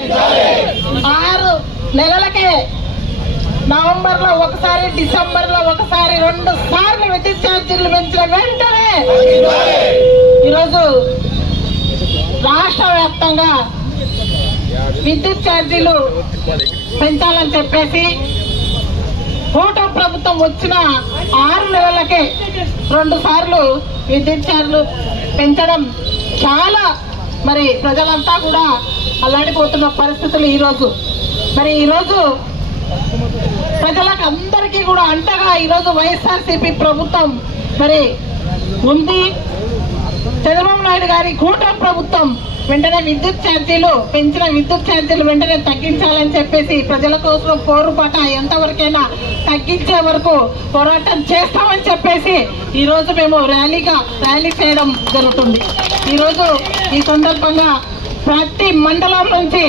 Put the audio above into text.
6 నెలలకే నవంబర్ లో ఒకసారి, డిసెంబర్ లో ఒకసారి, 2 సార్లు విద్యుత్ ఛార్జీలు పెంచిన వెంటనే ఈరోజు రాష్ట్ర వ్యాప్తంగా విద్యుత్ ఛార్జీలు పెంచాలని చెప్పేసి కూటమి ప్రభుత్వం వచ్చిన 6 నెలలకే 2 సార్లు విద్యుత్ ఛార్జీలు పెంచడం చాలా మరి ప్రజలంతా కూడా అల్లాడిపోతున్న పరిస్థితులు ఈరోజు ప్రజలకు అందరికీ కూడా అంటగా ఈరోజు వైఎస్ఆర్సీపీ ప్రభుత్వం మరి ఉంది. చంద్రబాబు నాయుడు గారి కూటమి ప్రభుత్వం వెంటనే పెంచిన విద్యుత్ ఛార్జీలు వెంటనే తగ్గించాలని చెప్పేసి ప్రజల కోసం పోరుపాట ఎంతవరకైనా తగ్గించే వరకు పోరాటం చేస్తామని చెప్పేసి ఈరోజు మేము ర్యాలీ చేయడం జరుగుతుంది. ఈరోజు ఈ సందర్భంగా ప్రతి మండలం నుంచి